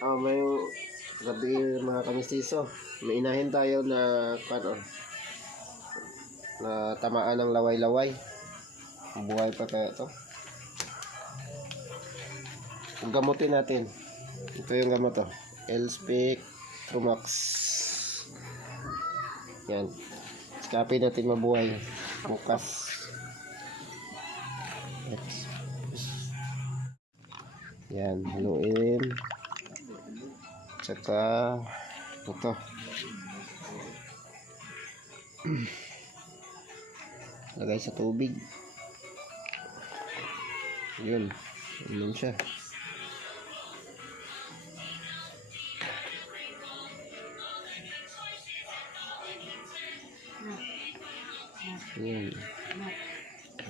May gabi mga kamistiso. May inahin tayo na na tamaan ng laway-laway. Buhay pa kaya to. Ang gamutin natin. Ito yung gamot to. Elspic Trumax. Yan. Sikapin natin mabuhay. Bukas. Yan. Haluin. Tsaka ito. Lagay sa tubig. Yun. Inom siya. Yan.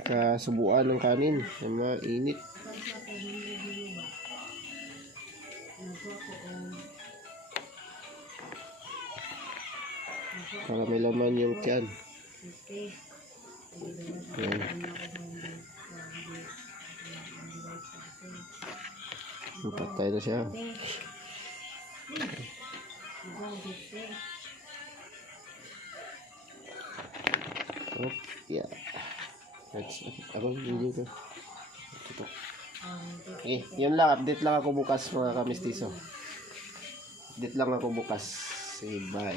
Kasubuan ng kanin. Yung mainit. Para may laman yung tiyan. Yan. Patay na siya. Oh, yeah. Ako, hindi ko. Ito. Okay, yun lang. Update lang ako bukas mga kamistiso. Update lang ako bukas. Say bye.